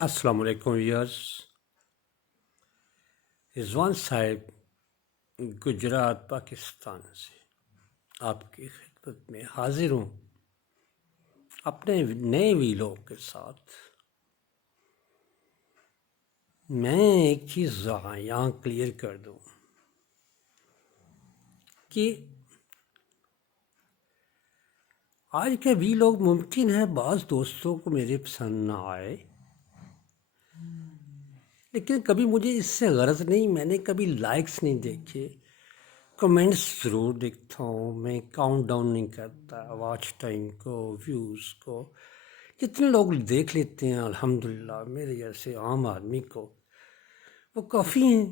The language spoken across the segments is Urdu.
السلام علیکم ویئرس. رضوان صاحب گجرات پاکستان سے آپ کی خدمت میں حاضر ہوں اپنے نئے ویلوگ کے ساتھ. میں ایک چیز یہاں کلیئر کر دوں کہ آج کا ویلوگ ممکن ہے بعض دوستوں کو میرے پسند نہ آئے، لیکن کبھی مجھے اس سے غرض نہیں. میں نے کبھی لائکس نہیں دیکھے، کمنٹس ضرور دیکھتا ہوں. میں کاؤنٹ ڈاؤن نہیں کرتا واچ ٹائم کو، ویوز کو. جتنے لوگ دیکھ لیتے ہیں الحمدللہ میرے جیسے عام آدمی کو وہ کافی ہیں.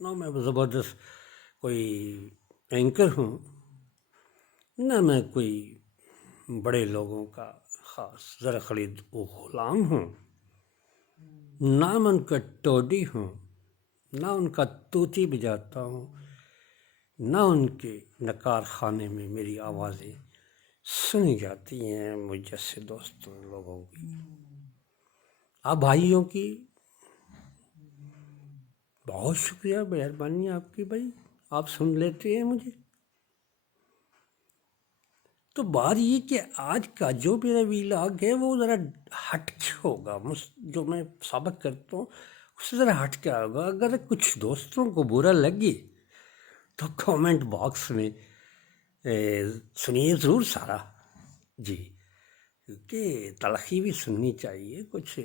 نہ میں زبردست کوئی اینکر ہوں، نہ میں کوئی بڑے لوگوں کا خاص زر خرید و غلام ہوں، نہ میں ان کا ٹوڈی ہوں، نہ ان کا طوطی بجاتا ہوں، نہ ان کے نکار خانے میں میری آوازیں سنی جاتی ہیں مجھ جیسے دوستوں لوگوں کی. آپ بھائیوں کی بہت شکریہ، مہربانی آپ کی بھائی، آپ سن لیتے ہیں مجھے. تو بات یہ کہ آج کا جو میرا ویلاگ ہے وہ ذرا ہٹ کے ہوگا، جو میں سابق کرتا ہوں اس سے ذرا ہٹ کے ہوگا. اگر کچھ دوستوں کو برا لگے تو کامنٹ باکس میں سنیے ضرور سارا جی، کیونکہ تلخی بھی سننی چاہیے. کچھ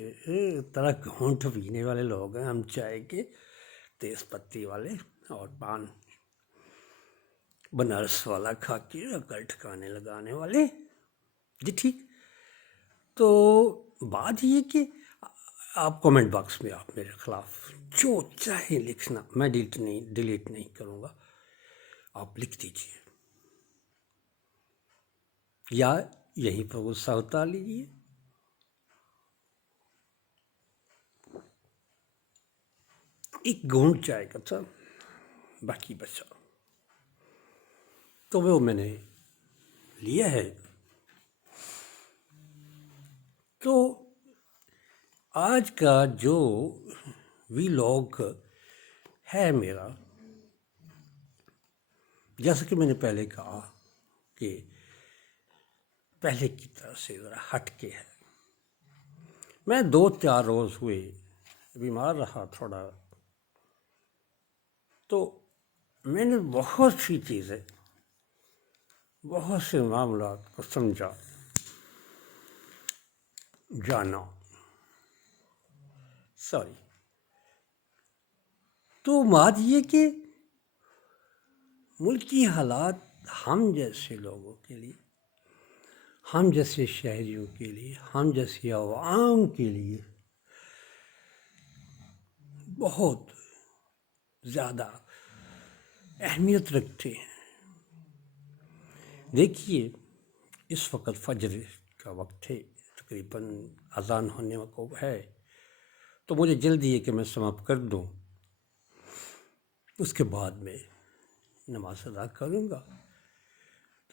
تلخ گھونٹ پینے والے لوگ ہیں ہم، چائے کے تیز پتی والے اور پان بنارس والا کھا کے عقل ٹھکانے لگانے والے. جی ٹھیک. تو بات یہ کہ آپ کامنٹ باکس میں آپ میرے خلاف جو چاہیں لکھنا، میں ڈیلیٹ نہیں کروں گا. آپ لکھ دیجیے یا یہیں پر غصہ اتار لیجیے. ایک گھونٹ چائے کا تھا، باقی بچا تو وہ میں نے لیا ہے. تو آج کا جو ویلاگ ہے میرا، جیسا کہ میں نے پہلے کہا کہ پہلے کی طرح سے ذرا ہٹ کے ہے. میں 2-4 روز ہوئے بیمار رہا تھوڑا، تو میں نے بہت سی چیزیں، بہت سے معاملات کو سمجھا، جانا. تو بات یہ کہ ملکی حالات ہم جیسے لوگوں کے لیے، ہم جیسے شہریوں کے لیے، ہم جیسے عوام کے لیے بہت زیادہ اہمیت رکھتے ہیں. دیکھیے اس وقت فجر کا وقت ہے، تقریباً اذان ہونے کو ہے، تو مجھے جلدی ہے کہ میں سماپت کر دوں، اس کے بعد میں نماز ادا کروں گا.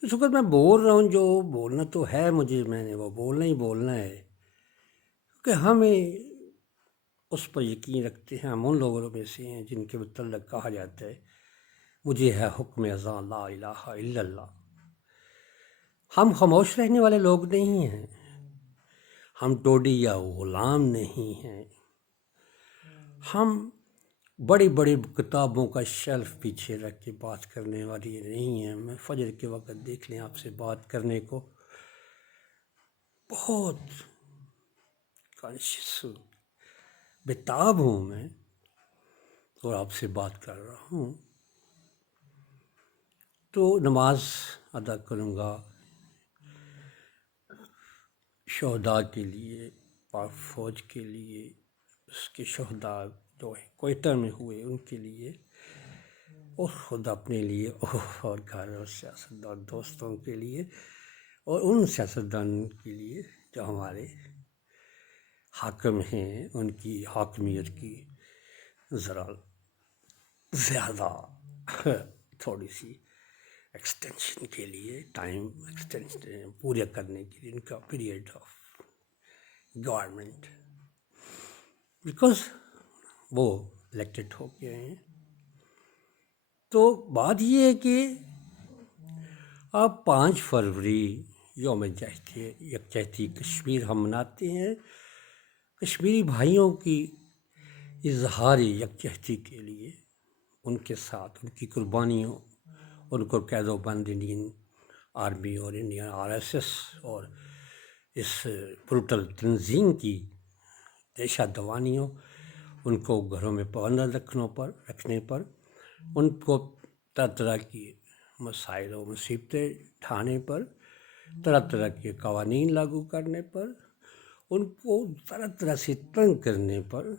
تو اس وقت میں بول رہا ہوں، جو بولنا تو ہے مجھے، میں نے وہ بولنا ہے، کیونکہ ہمیں اس پر یقین رکھتے ہیں. ہم ان لوگوں میں سے ہیں جن کے متعلق کہا جاتا ہے مجھے ہے حکم اذاں لا الہ الا اللہ. ہم خاموش رہنے والے لوگ نہیں ہیں، ہم ٹوڈی یا غلام نہیں ہیں. ہم بڑی بڑی کتابوں کا شیلف پیچھے رکھ کے بات کرنے والی نہیں ہیں. میں فجر کے وقت دیکھ لیں آپ سے بات کرنے کو بہت کانشیس ہوں، بےتاب ہوں میں، اور آپ سے بات کر رہا ہوں. تو نماز ادا کروں گا شہداء کے لیے، پاک فوج کے لیے، اس کے شہداء جو کوئٹہ میں ہوئے ان کے لیے، اور خود اپنے لیے اور گھر اور سیاستدان دوستوں کے لیے، اور ان سیاستدانوں کے لیے جو ہمارے حاکم ہیں، ان کی حاکمیت کی ذرا زیادہ تھوڑی سی ایکسٹینشن کے لیے، ٹائم ایکسٹینشن پورے کرنے کے لیے ان کا پیریڈ آف گورنمنٹ بیکاز وہ الیکٹڈ ہو گئے ہیں. تو بات یہ ہے کہ آپ 5 فروری یوم یکجہتی کشمیر ہم مناتے ہیں کشمیری بھائیوں کی اظہار یکجہتی کے لیے، ان کے ساتھ ان کی قربانیوں، ان کو قید و بند انڈین آرمی اور انڈین RSS اور اس بروٹل تنظیم کی دہشت دوانیوں، ان کو گھروں میں پابند رکھنے پر، ان کو طرح طرح کی مسائل و مصیبتیں اٹھانے پر، طرح طرح کے قوانین لاگو کرنے پر، ان کو طرح طرح سے تنگ کرنے پر،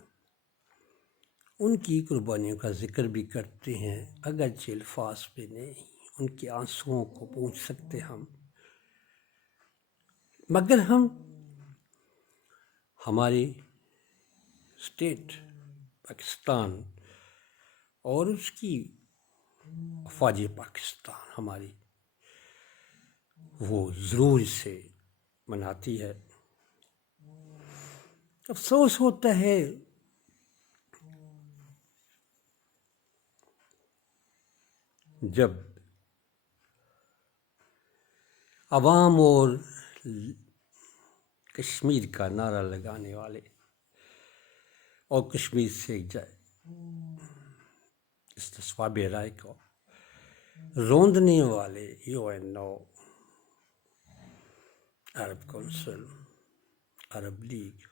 ان کی قربانیوں کا ذکر بھی کرتے ہیں، اگرچہ الفاظ پہ نہیں، ان کے آنسوؤں کو پوچھ سکتے ہم، مگر ہم ہماری اسٹیٹ پاکستان اور اس کی افواج پاکستان ہماری وہ ضرور سے مناتی ہے. افسوس ہوتا ہے جب عوام اور کشمیر کا نعرہ لگانے والے اور کشمیر سے جائے استصواب رائے کو روندنے والے UNO، عرب کونسل، عرب لیگ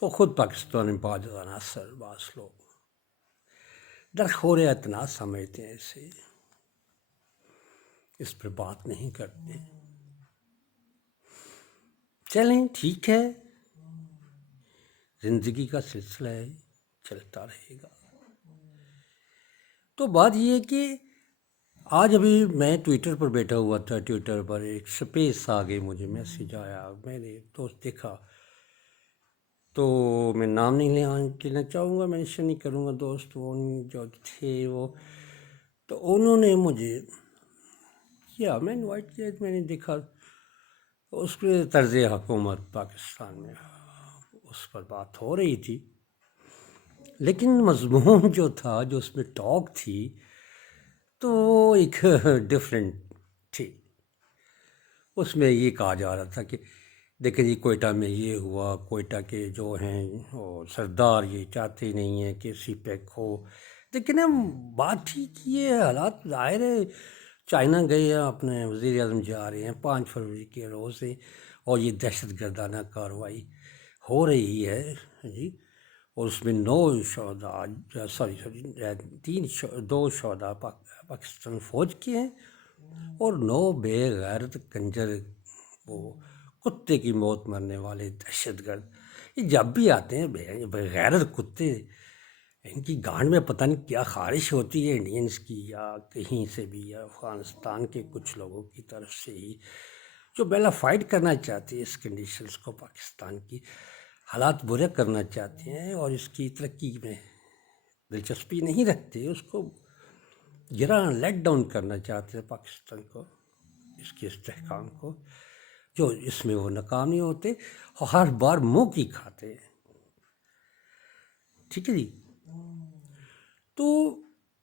اور خود پاکستان میں بعض عناصر، بعض لوگ درخور اتنا سمجھتے ہیں، اسے اس پر بات نہیں کرتے. چلیں ٹھیک ہے، زندگی کا سلسلہ ہے، چلتا رہے گا. تو بات یہ ہے کہ آج ابھی میں ٹویٹر پر بیٹھا ہوا تھا، ٹویٹر پر ایک سپیس آ گئی، مجھے میسیج آیا، میں نے دوست دیکھا، تو میں نام نہیں لینا چاہوں گا، مینشن نہیں کروں گا دوست وہ جو تھے وہ، تو انہوں نے مجھے کیا، میں انوائٹ کیا، میں نے دیکھا اس پہ طرز حکومت پاکستان میں اس پر بات ہو رہی تھی، لیکن مضمون جو تھا، جو اس میں ٹاک تھی، تو ایک ڈفرینٹ تھی. اس میں یہ کہا جا رہا تھا کہ دیکھیں جی کوئٹہ میں یہ ہوا، کوئٹہ کے جو ہیں وہ سردار یہ چاہتے نہیں ہیں کہ CPEC ہو. لیکن ہم بات ٹھیک یہ حالات ظاہر ہے، چائنا گئے ہیں، اپنے وزیر اعظم جا رہے ہیں 5 فروری کے روز سے، اور یہ دہشت گردانہ کارروائی ہو رہی ہے جی، اور اس میں 9 شہداء، دو شہداء پاکستان فوج کے ہیں، اور 9 بے غیرت کنجر، وہ کتے کی موت مرنے والے دہشت گرد. یہ جب بھی آتے ہیں بے غیرت کتے، ان کی گانڈ میں پتہ نہیں کیا خارش ہوتی ہے انڈینز کی، یا کہیں سے بھی، یا افغانستان کے کچھ لوگوں کی طرف سے ہی، جو بیلا فائٹ کرنا چاہتے ہیں اس کنڈیشنز کو، پاکستان کی حالات برے کرنا چاہتے ہیں اور اس کی ترقی میں دلچسپی نہیں رکھتے، اس کو لیٹ ڈاؤن کرنا چاہتے ہیں پاکستان کو، اس کے استحکام کو، جو اس میں وہ ناکام نہیں ہوتے، ہر بار منہ کی کھاتے ہیں. ٹھیک ہے جی. تو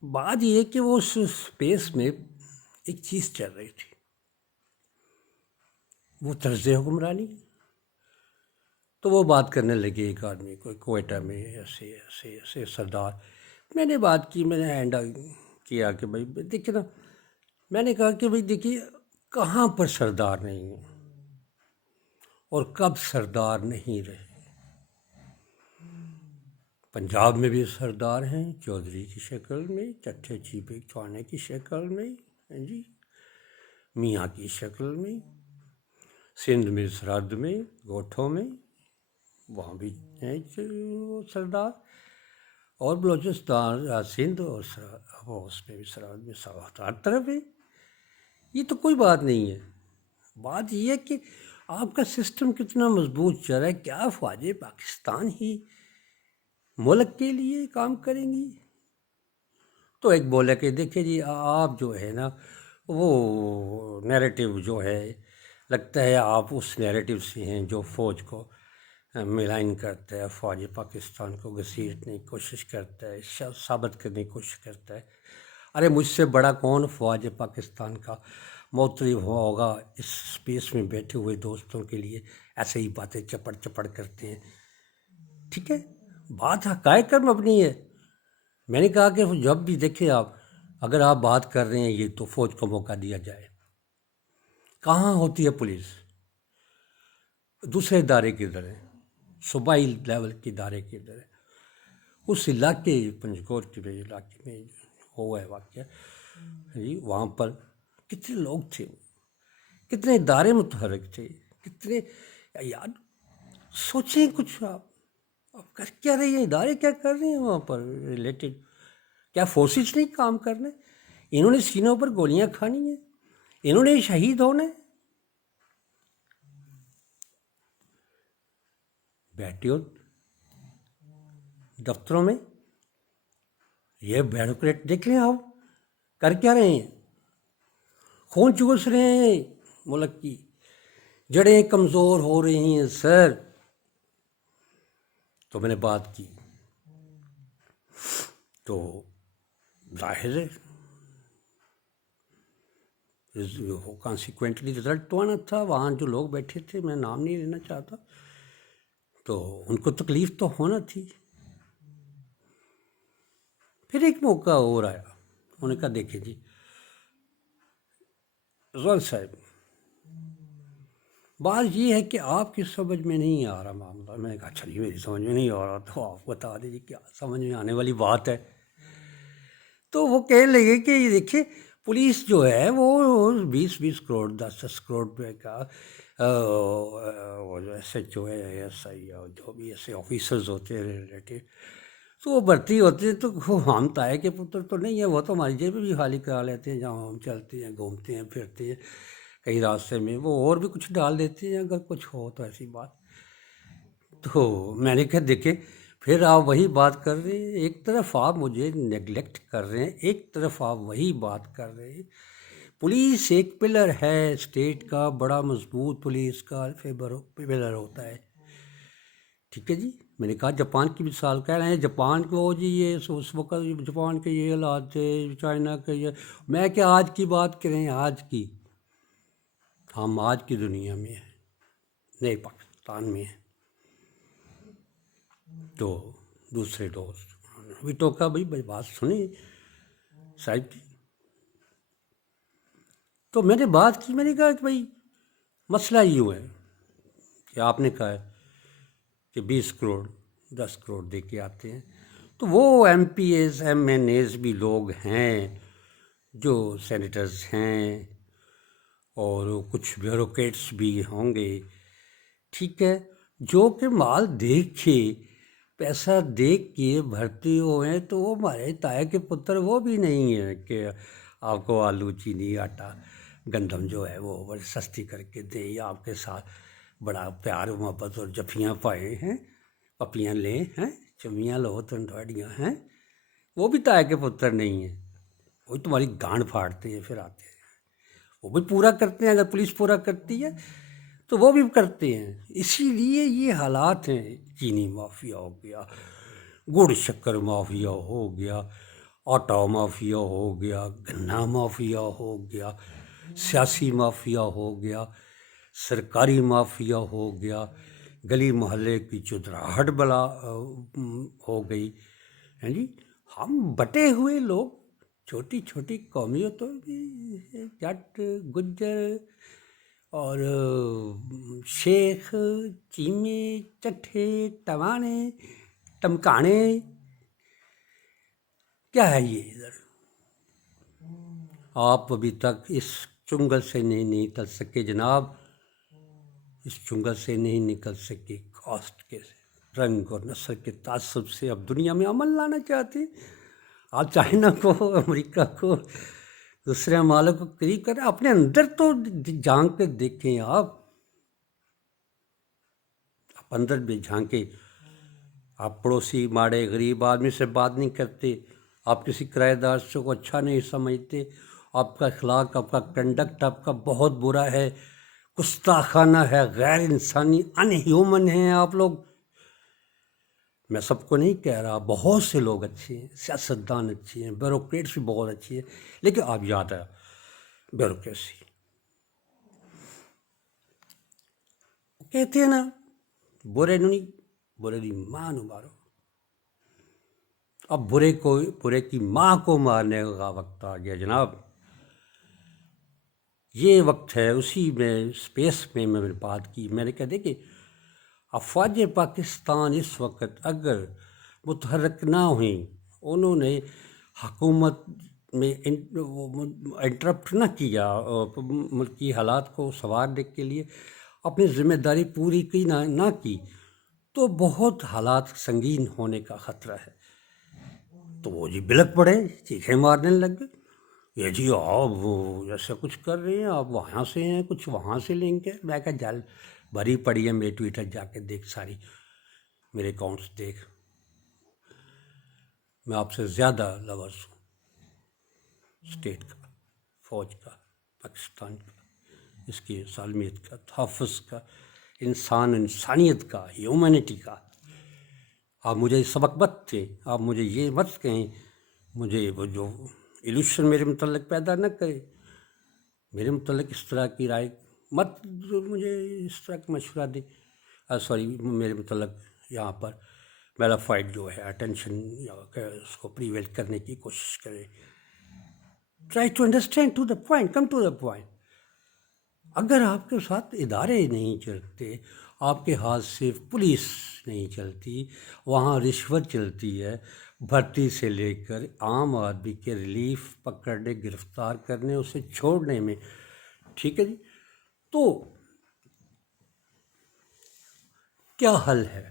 بات یہ ہے کہ وہ اس اسپیس میں ایک چیز چل رہی تھی، وہ طرز حکمرانی. تو وہ بات کرنے لگے ایک آدمی کو کوئٹہ میں ایسے ایسے ایسے سردار. میں نے بات کی، میں نے ہینڈ کیا کہ بھائی دیکھیں نا، میں نے کہا کہ بھائی دیکھیے کہاں پر سردار نہیں ہیں اور کب سردار نہیں رہے. پنجاب میں بھی سردار ہیں، چودھری کی شکل میں، چٹھے چیپے چوانے کی شکل میں جی، میاں کی شکل میں، سندھ میں سرحد میں گوٹھوں میں وہاں بھی ہیں سردار، اور بلوچستان سندھ اور اس میں بھی سرحد میں ہر طرف ہے. یہ تو کوئی بات نہیں ہے. بات یہ ہے کہ آپ کا سسٹم کتنا مضبوط چل رہا ہے. کیا افواج پاکستان ہی ملک کے لیے کام کریں گی؟ تو ایک بولا کہ دیکھیں جی آپ جو ہے نا، وہ نیریٹو جو ہے، لگتا ہے آپ اس نیریٹو سے ہیں جو فوج کو ملائن کرتا ہے، فوج پاکستان کو گھسیٹنے کی کوشش کرتا ہے، ثابت کرنے کی کوشش کرتا ہے۔ ارے مجھ سے بڑا کون فوج پاکستان کا محترم ہوگا؟ اس اسپیس میں بیٹھے ہوئے دوستوں کے لیے ایسے ہی باتیں چپڑ چپڑ کرتے ہیں، ٹھیک ہے؟ بات حقائق پر مبنی ہے۔ میں نے کہا کہ جب بھی دیکھیں آپ، اگر آپ بات کر رہے ہیں یہ تو فوج کو موقع دیا جائے۔ کہاں ہوتی ہے پولیس؟ دوسرے ادارے کی ادھر ہے، صوبائی لیول کے ادارے کے ادھر ہے۔ اس علاقے پنجگور کے علاقے میں ہوا ہے واقعہ جی، وہاں پر کتنے لوگ تھے، کتنے ادارے متحرک تھے، کتنے یار سوچیں کچھ آپ کر کیا رہے ہیں، ادارے کیا کر رہے ہیں وہاں پر ریلیٹڈ؟ کیا فورسز نہیں کام کرنے؟ انہوں نے سینوں پر گولیاں کھانی ہیں، انہوں نے شہید ہونا ہے۔ بیٹھے ہو دفتروں میں، یہ بیوروکریٹ دیکھ لیں آپ کر کیا رہے ہیں، خون چوس رہے ہیں، ملک کی جڑیں کمزور ہو رہی ہیں سر۔ تو میں نے بات کی تو ظاہر ہے کانسیکوینٹلی رزلٹ تو آنا تھا۔ وہاں جو لوگ بیٹھے تھے، میں نام نہیں لینا چاہتا، تو ان کو تکلیف تو ہونا تھی۔ پھر ایک موقع اور آیا، انہوں نے کہا دیکھیں جی رضوان صاحب، بات یہ ہے کہ آپ کی سمجھ میں نہیں آ رہا معاملہ۔ میں نے کہا اچھا جی میری سمجھ میں نہیں آ رہا تو آپ بتا دیجیے کیا سمجھ میں آنے والی بات ہے۔ تو وہ کہنے لگے کہ یہ دیکھیں پولیس جو ہے وہ 20 کروڑ 10 کروڑ روپے کا وہ جو ایس ایچ او ہے، ایس آئی ہے، جو بھی ایسے آفیسرز ہوتے ہیں ریلیٹیو، تو وہ بھرتی ہوتے ہیں، تو وہ ہم تائے کے پتر تو نہیں ہے، وہ تو ہماری جیب بھی خالی کرا لیتے ہیں جہاں ہم چلتے ہیں، گھومتے ہیں پھرتے ہیں کئی راستے میں، وہ اور بھی کچھ ڈال دیتے ہیں اگر کچھ ہو تو ایسی بات۔ تو میں نے کہا دیکھیں پھر آپ وہی بات کر رہے ہیں، ایک طرف آپ مجھے نیگلیکٹ کر رہے ہیں، ایک طرف آپ وہی بات کر رہے ہیں۔ پولیس ایک پلر ہے اسٹیٹ کا، بڑا مضبوط پولیس کا پلر ہوتا ہے، ٹھیک ہے جی۔ میں نے کہا جاپان کی مثال کہہ رہے ہیں، جاپان کو جی یہ اس وقت جاپان کے یہ حالات تھے، چائنا کے یہ، میں کہ آج کی بات کریں، آج کی، ہم آج کی دنیا میں ہیں، نئے پاکستان میں ہیں۔ تو دوسرے دوست انہوں نے بھی ٹوکا، بھائی بات سنیں صاحب کی۔ تو میں نے بات کی، میں نے کہا کہ بھائی مسئلہ یوں ہے کہ آپ نے کہا کہ 20 کروڑ 10 کروڑ دے کے آتے ہیں، تو وہ M P As M N As بھی لوگ ہیں، جو سینیٹرز ہیں اور کچھ بیوروکریٹس بھی ہوں گے، ٹھیک ہے، جو کہ مال دیکھ کے پیسہ دیکھ کے بھرتی ہوئے ہیں، تو وہ ہمارے تائے کے پتر وہ بھی نہیں ہیں کہ آپ کو آلو چینی آٹا گندم جو ہے وہ بڑی سستی کر کے دیں، یا آپ کے ساتھ بڑا پیار محبت اور جفیاں پائے ہیں، پپیاں لیں ہیں، چمیاں لو تنڈاڑیاں ہیں، وہ بھی تائے کے پتر نہیں ہیں، وہی تمہاری گانڈ پھاڑتے ہیں، پھر آتے ہیں وہ بھی پورا کرتے ہیں۔ اگر پولیس پورا کرتی ہے تو وہ بھی کرتے ہیں۔ اسی لیے یہ حالات ہیں، چینی مافیا ہو گیا، گڑ شکر مافیا ہو گیا، آٹا مافیا ہو گیا، گنا مافیا ہو گیا، سیاسی مافیا ہو گیا، سرکاری مافیا ہو گیا، گلی محلے کی چودراہٹ بلا ہو گئی، ہیں جی۔ ہم بٹے ہوئے لوگ، چھوٹی چھوٹی قومیتوں بھی، جٹ گجر اور شیخ، چیمے، چٹھے، ٹوانے، ٹمکانے، کیا ہے یہ ادھر؟ آپ ابھی تک اس چنگل سے نہیں نکل سکے جناب، اس چنگل سے نہیں نکل سکے، کاسٹ کے رنگ اور نسل کے تعصب سے اب دنیا میں امن لانا چاہتے ہیں۔ آپ چائنا کو، امریکہ کو، دوسرے ممالک کو قریب کریں، اپنے اندر تو جھانک کے دیکھیں، آپ اندر بھی جھانکیں۔ آپ پڑوسی ماڑے غریب آدمی سے بات نہیں کرتے، آپ کسی کرایہ دار سے کو اچھا نہیں سمجھتے، آپ کا اخلاق، آپ کا کنڈکٹ آپ کا بہت برا ہے، گستاخانہ ہے، غیر انسانی، ان ہیومن ہیں آپ لوگ. میں سب کو نہیں کہہ رہا، بہت سے لوگ اچھے ہیں، سیاستدان اچھے ہیں، بیوروکریٹس بھی بہت اچھی ہیں، لیکن آپ یاد ہے بیوروکریسی. کہتے ہیں نا برے نہیں ماں نو مارو. اب برے کی ماں کو مارنے کا وقت آ گیا جناب. یہ وقت ہے. اسی میں اسپیس میں نے بات کی، میں نے کہا دیکھیں افواج پاکستان اس وقت اگر متحرک نہ ہوئیں، انہوں نے حکومت میں انٹرپٹ نہ کیا، ملکی حالات کو سنوارنے کے لیے اپنی ذمہ داری پوری کی نہ کی، تو بہت حالات سنگین ہونے کا خطرہ ہے. تو وہ جی بلک پڑے، چیخیں مارنے لگ گئے، یہ جی آپ وہ ایسا کچھ کر رہے ہیں، آپ وہاں سے ہیں، کچھ وہاں سے لیں گے. میں کہا جل بھری پڑی ہے میرے ٹویٹر، جا کے دیکھ ساری میرے اکاؤنٹس دیکھ. میں آپ سے زیادہ لورس ہوں اسٹیٹ کا، فوج کا، پاکستان کا، اس کی سالمیت کا، تحفظ کا، انسانیت کا، ہیومینٹی کا. آپ مجھے سبق مت دیں، آپ مجھے یہ مت کہیں، مجھے وہ جو ایلوشن میرے متعلق پیدا نہ کرے، میرے متعلق اس طرح کی رائے مت مجھے اس طرح کا مشورہ دے. سوری، میرے متعلق یہاں پر میرا فائٹ جو ہے اٹینشن یا اس کو پریویل کرنے کی کوشش کرے. Try to understand, to the point, come to the point. اگر آپ کے ساتھ ادارے نہیں چلتے، آپ کے ہاتھ سے پولیس نہیں چلتی، وہاں رشوت چلتی ہے بھرتی سے لے کر عام آدمی کے ریلیف پکڑنے، گرفتار کرنے، اسے چھوڑنے میں، ٹھیک ہے جی، تو کیا حل ہے؟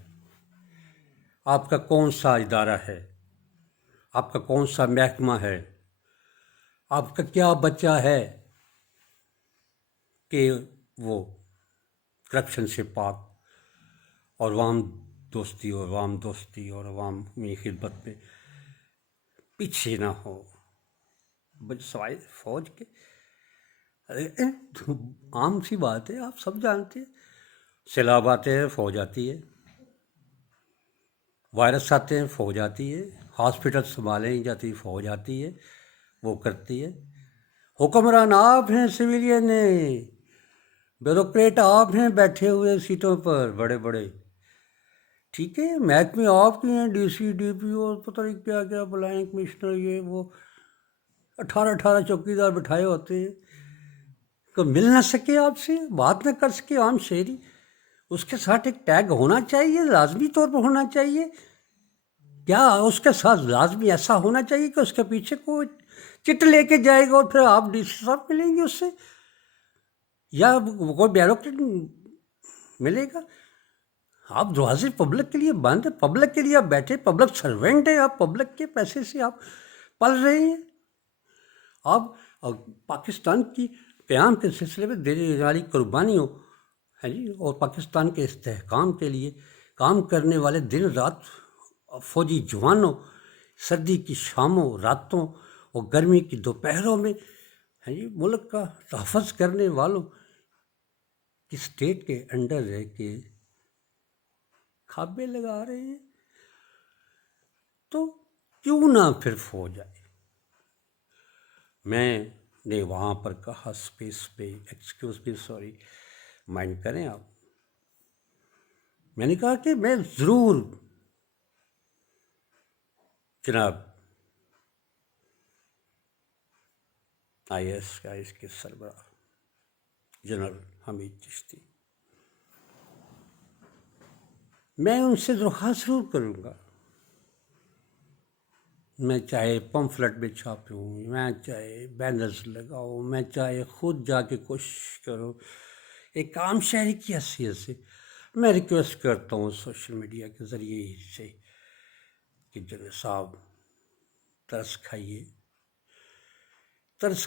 آپ کا کون سا ادارہ ہے؟ آپ کا کون سا محکمہ ہے؟ آپ کا کیا بچہ ہے کہ وہ کرپشن سے پاک اور عوام دوستی اور عوامی خدمت میں پیچھے نہ ہو؟ سوائے فوج کے عام سی بات ہے، آپ سب جانتے ہیں. سیلاب آتے ہیں، فوج آتی ہے، وائرس آتے ہیں، فوج آتی ہے، ہاسپٹل سنبھالے نہیں جاتی، فوج آتی ہے، وہ کرتی ہے. حکمران آپ ہیں، سویلین ہیں، بیوروکریٹ آپ ہیں بیٹھے ہوئے سیٹوں پر بڑے بڑے، ٹھیک ہے. محکمے آپ کے ہیں، ڈی سی، ڈی پی او، پتہ نہیں کیا کیا بلائیں، کمشنر، یہ وہ 18 چوکیدار بٹھائے ہوتے ہیں. کو مل نہ سکے آپ سے، بات نہ کر سکے عام شہری، اس کے ساتھ ایک ٹیگ ہونا چاہیے، لازمی طور پر ہونا چاہیے. کیا اس کے ساتھ لازمی ایسا ہونا چاہیے کہ اس کے پیچھے کوئی چٹ لے کے جائے گا اور پھر آپ ڈی سی صاحب ملیں گے اس سے، یا کوئی بیوروکریٹ ملے گا؟ آپ دروازے پبلک کے لیے بند ہیں، پبلک کے لیے آپ بیٹھے، پبلک سرونٹ ہیں آپ، پبلک کے پیسے سے آپ پل رہے ہیں. آپ پاکستان کی قیام کے سلسلے میں دینے والی قربانیوں ہے جی، اور پاکستان کے استحکام کے لیے کام کرنے والے دن رات فوجی جوانوں، سردی کی شاموں راتوں اور گرمی کی دوپہروں میں ہے جی، ملک کا تحفظ کرنے والوں کی اسٹیٹ کے انڈر رہ کے کھابے لگا رہے ہیں. تو کیوں نہ پھر فوج آئے؟ میں نے وہاں پر کہا اسپیس پہ، ایکسکیوز می، سوری مائنڈ کریں آپ، میں نے کہا کہ میں ضرور جناب IAS کے سربراہ جنرل حمید چشتی، میں ان سے درخواست ضرور کروں گا. میں چاہے پمفلٹ میں چھاپوں، میں چاہے بینرز لگاؤں، میں چاہے خود جا کے کوشش کروں، ایک عام شہری کی حیثیت سے میں ریکویسٹ کرتا ہوں سوشل میڈیا کے ذریعے سے کہ جنرل صاحب ترس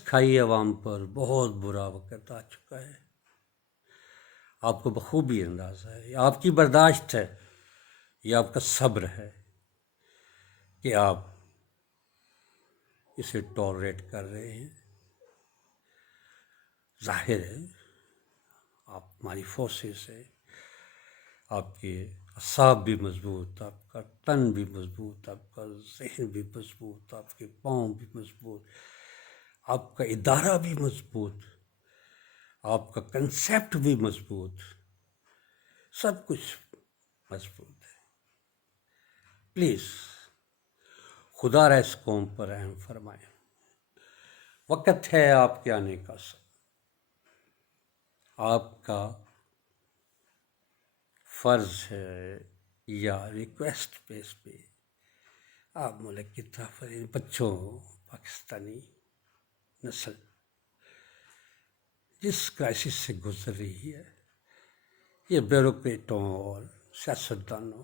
کھائیے عوام پر، بہت برا وقت آ چکا ہے. آپ کو بخوبی اندازہ ہے، یہ آپ کی برداشت ہے، یہ آپ کا صبر ہے کہ آپ اسے ٹالریٹ کر رہے ہیں. ظاہر ہے آپ ہماری فورسز ہے، آپ کے اعصاب بھی مضبوط، آپ کا تن بھی مضبوط، آپ کا ذہن بھی مضبوط، آپ کے پاؤں بھی مضبوط، آپ کا ادارہ بھی مضبوط، آپ کا کنسیپٹ بھی مضبوط، سب کچھ مضبوط ہے۔ پلیز خدا را اس قوم پر رحم فرمائیں۔ وقت ہے آپ کے آنے کا، آپ کا فرض ہے یا ریکویسٹ بیس پہ آپ ملک کی طرف بچوں، پاکستانی نسل جس کرائسس سے گزر رہی ہے، یہ بیوروکریٹوں اور سیاستدانوں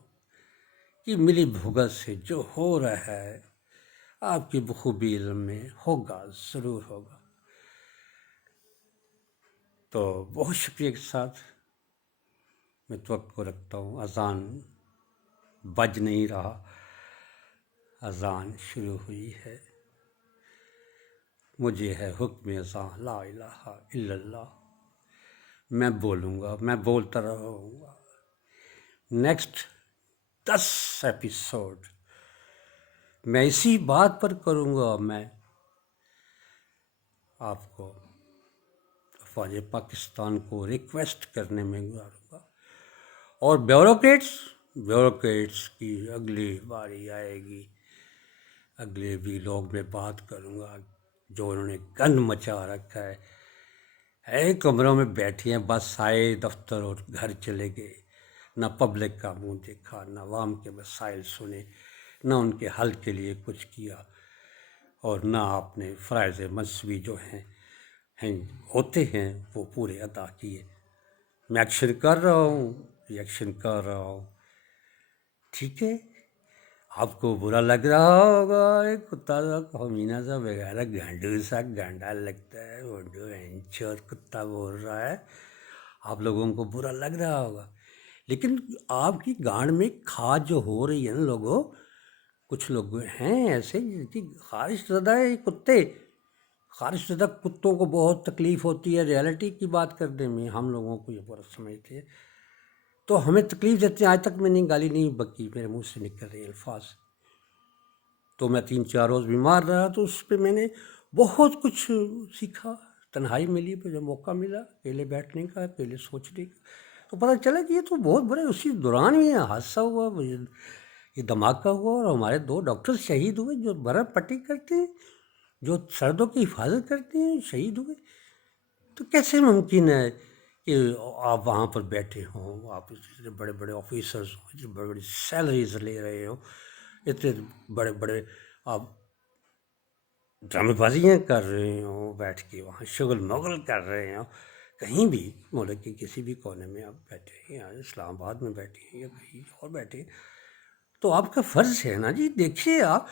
کی ملی بھگت سے جو ہو رہا ہے، آپ کی بخوبی علم میں ہوگا، ضرور ہوگا۔ تو بہت شکریہ کے ساتھ میں توقع رکھتا ہوں، اذان بج نہیں رہا، اذان شروع ہوئی ہے، مجھے ہے حکم اذان لا الہ الا اللہ، میں بولوں گا، میں بولتا رہوں گا۔ نیکسٹ 10 ایپیسوڈ میں اسی بات پر کروں گا، میں آپ کو افواج پاکستان کو ریکویسٹ کرنے میں گزاروں گا، اور بیوروکریٹس کی اگلی باری آئے گی، اگلے بھی لوگ میں بات کروں گا جو انہوں نے گند مچا رکھا ہے کمروں میں بیٹھے ہیں، بس آئے دفتر اور گھر چلے گئے، نہ پبلک کا منہ دیکھا، نہ عوام کے مسائل سنے، نہ ان کے حل کے لیے کچھ کیا، اور نہ آپ نے فرائض مذہبی جو ہیں ہوتے ہیں وہ پورے ادا کیے۔ میں ایکشن کر رہا ہوں، ریئیکشن کر رہا ہوں، ٹھیک ہے؟ آپ کو برا لگ رہا ہوگا، ایک کتا سا قومینہ سا وغیرہ گانڈو سا گانڈا لگتا ہے، اور کتا بول رہا ہے، آپ لوگوں کو برا لگ رہا ہوگا، لیکن آپ کی گانڈ میں کھاد جو ہو رہی ہے نا لوگوں، کچھ لوگ ہیں ایسے کہ خارش زدہ ہے، کتے خارش زدہ کتوں کو بہت تکلیف ہوتی ہے ریالٹی کی بات کرنے میں، ہم لوگوں کو یہ برا سمجھتے ہیں، تو ہمیں تکلیف دیتے ہیں۔ آج تک میں نے گالی نہیں بکی، میرے منہ سے نکل رہے الفاظ، تو میں 3-4 روز بیمار رہا، تو اس پہ میں نے بہت کچھ سیکھا، تنہائی ملی، مجھے موقع ملا اکیلے بیٹھنے کا، اکیلے سوچنے کا، تو پتہ چلا کہ یہ تو بہت بڑے اسی دوران ہی حادثہ ہوا، یہ دھماکہ ہوا، اور ہمارے 2 ڈاکٹر شہید ہوئے جو برف پٹی کرتے ہیں، جو سردوں کی حفاظت کرتے ہیں، شہید ہوئے۔ تو کیسے ممکن ہے کہ آپ وہاں پر بیٹھے ہوں، آپ اتنے بڑے بڑے آفیسرز ہوں، اتنی بڑی بڑی سیلریز لے رہے ہوں، اتنے بڑے بڑے آپ ڈرامے بازیاں کر رہے ہوں، بیٹھ کے وہاں شغل مغل کر رہے ہوں، کہیں بھی ملک کے کسی بھی کونے میں آپ بیٹھے ہیں، یا اسلام آباد میں بیٹھے ہیں یا کہیں اور بیٹھے ہیں، تو آپ کا فرض ہے نا جی، دیکھیے آپ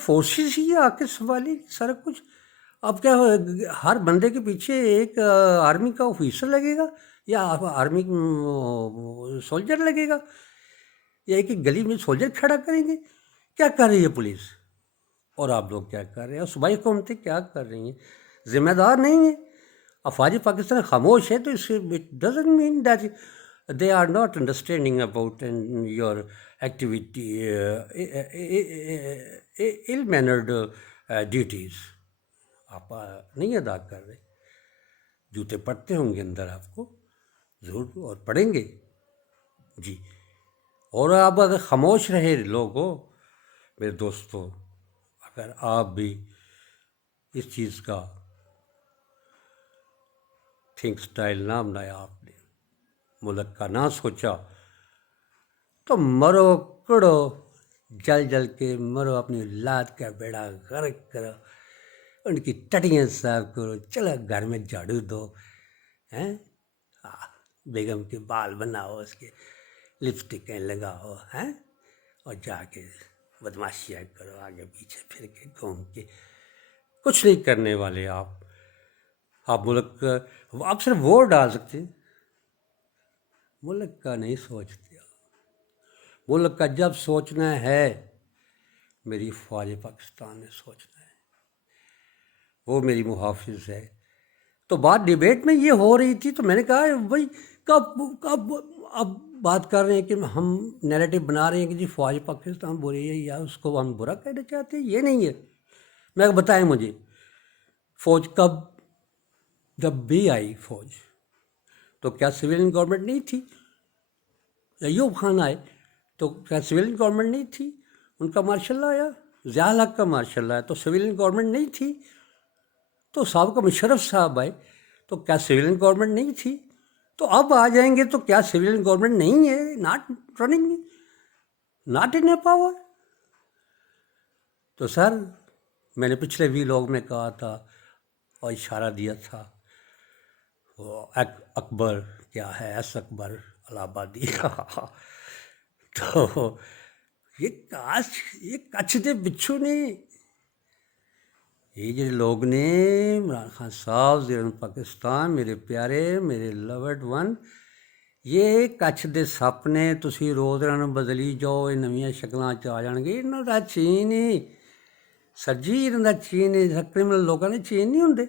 فورسز ہی آ کے سنبھالی سارا کچھ۔ اب کیا ہر بندے کے پیچھے ایک آرمی کا آفیسر لگے گا، یا آرمی سولجر لگے گا، یا ایک گلی میں سولجر کھڑا کریں گے؟ کیا کر رہی ہے پولیس، اور آپ لوگ کیا کر رہے ہیں، صوبائی حکومتیں کیا کر رہی ہیں؟ ذمہ دار نہیں ہیں؟ افواج پاکستان خاموش ہے تو اس it doesn't mean that they are not understanding about your activity, ill-mannered duties. آپ نہیں ادا کر رہے، جوتے پڑتے ہوں گے اندر آپ کو ضرور، اور پڑیں گے جی، اور آپ اگر خاموش رہے لوگوں، میرے دوستوں، اگر آپ بھی اس چیز کا تھنک سٹائل نہ بنایا، آپ نے ملک کا نہ سوچا، تو مرو کڑو، جل جل کے مرو، اپنی اولاد کا بیڑا غرق کرو، ان کی ٹٹیاں صاف کرو، چلو گھر میں جھاڑو دو، بیگم کے بال بناؤ، اس کے لپسٹکیں لگاؤ، اور جا کے بدماشیاں کرو، آگے پیچھے پھر کے گھوم کے، کچھ نہیں کرنے والے آپ ملک آپ صرف ووٹ ڈال سکتے، ملک کا نہیں سوچتے۔ ملک کا جب سوچنا ہے، میری فوج پاکستان نے سوچنا ہے، وہ میری محافظ ہے، تو بات ڈیبیٹ میں یہ ہو رہی تھی، تو میں نے کہا بھائی کب اب بات کر رہے ہیں کہ ہم نیریٹو بنا رہے ہیں کہ جی فوج پاکستان بول رہی ہے یا اس کو ہم برا کہنا چاہتے ہیں، یہ نہیں ہے. میں بتائیں مجھے فوج کب، جب بھی آئی فوج تو کیا سویلین گورنمنٹ نہیں تھی؟ ایوب خان آئے تو کیا سویلین گورنمنٹ نہیں تھی؟ ان کا مارشل لا آیا، ضیاء الحق کا مارشل لا آیا تو سویلین گورنمنٹ نہیں تھی. تو سابقہ مشرف صاحب آئے تو کیا سویلین گورنمنٹ نہیں تھی؟ تو اب آ جائیں گے تو کیا سویلین گورنمنٹ نہیں ہے؟ Not running, not in a power. تو سر میں نے پچھلے ویلاگ میں کہا تھا اور اشارہ دیا تھا، وہ اکبر کیا ہے، ایس اکبر الہ آبادی تو یہ کچھ دے بچھو نے، یہ جو لوگ نے عمران خان صاحب زیر پاکستان، میرے پیارے میرے لوڈ ون، یہ کچھ دے سپ نے تسی روز انہاں بدلی جاؤ، یہ نویاں شکلاں چ آ جان گے. انہاں دا چین ہی سر جی، انہاں دا چین کرمنل لوگاں نے چین نہیں ہوندے،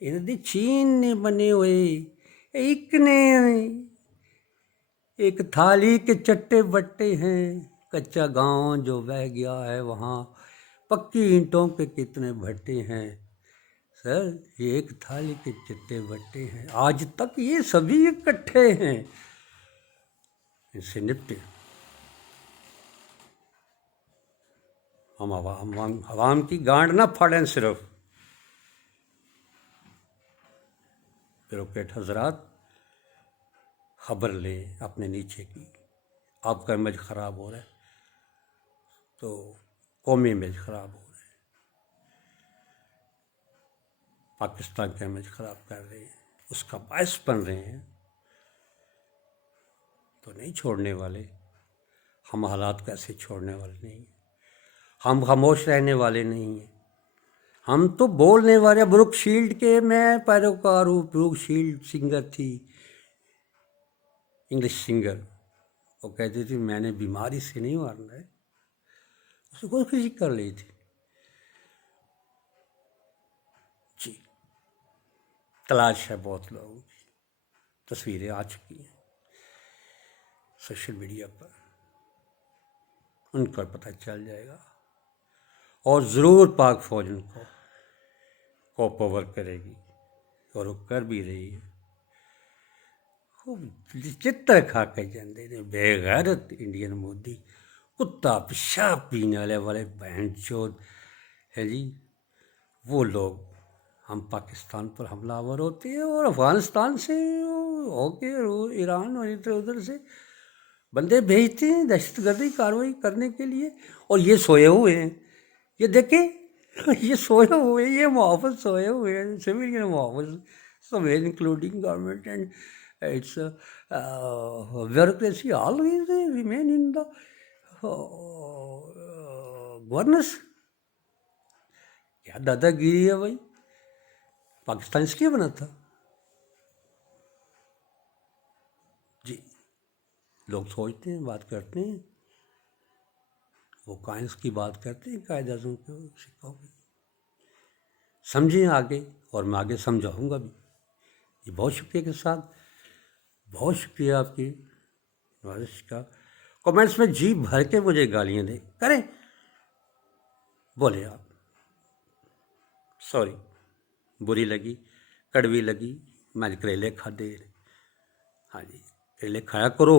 انہاں دی چین نے بنے ہوئے ایک نے. ایک تھالی کے چٹے بٹے ہیں، کچا گاؤں جو بہ گیا ہے وہاں پکی اینٹوں کے کتنے بھٹے ہیں. سر یہ ایک تھالی کے چٹے بٹے ہیں، آج تک یہ سبھی اکٹھے ہیں، ان سے نپٹے. ہم عوام کی گانڈ نہ پھاڑیں، صرف بیوروکریٹ حضرات خبر لیں اپنے نیچے کی. آپ کا امیج خراب ہو رہا ہے تو قومی امیج خراب ہو رہا ہے، پاکستان کا امیج خراب کر رہے ہیں، اس کا باعث بن رہے ہیں، تو نہیں چھوڑنے والے. ہم حالات کو ایسے چھوڑنے والے نہیں ہیں، ہم خاموش رہنے والے نہیں ہیں، ہم تو بولنے والے. بروک شیلڈ کے میں پیروکار ہوں. بروک شیلڈ سنگر تھی، انگلش سنگر. وہ کہتی تھی میں نے بیماری سے نہیں مارنا ہے، اس کو خودکشی کر لی تھی. جی تلاش ہے بہت لوگوں کی، تصویریں آ چکی ہیں سوشل میڈیا پر، ان کا پتہ چل جائے گا. اور ضرور پاک فوج ان کو کوپ اوور کرے گی، اور وہ کر بھی رہی ہے. خوب چتر کھا کے جاندے نے بے غیرت انڈین مودی، کتا پیشاب پینے والے بہن چود ہے جی. وہ لوگ ہم پاکستان پر حملہ آور ہوتے ہیں اور افغانستان سے ہو کے ایران اور ادھر سے بندے بھیجتے ہیں دہشت گردی کارروائی کرنے کے لیے، اور یہ سوئے ہوئے ہیں. یہ دیکھیں یہ سوئے ہوئے ہیں، یہ محافظ سوئے ہوئے ہیں، سویلین محافظ سمیت including government and its bureaucracy always remain in the governance. کیا دادا گیری ہے بھائی؟ پاکستان اس لیے بنا تھا. جی لوگ سوچتے ہیں، بات کرتے ہیں، وہ کائنس کی بات کرتے ہیں، قائد اعظم کے سکھوں کی. سمجھیں آگے، اور میں آگے سمجھاؤں گا بھی. یہ بہت شکریہ کے ساتھ، بہت شکریہ آپ کی نوازش کا. کمنٹس میں جی بھر کے مجھے گالیاں دیں کریں، بولے آپ سوری، بری لگی، کڑوی لگی، میں کریلے کھا دے. ہاں جی کریلے کھایا کرو.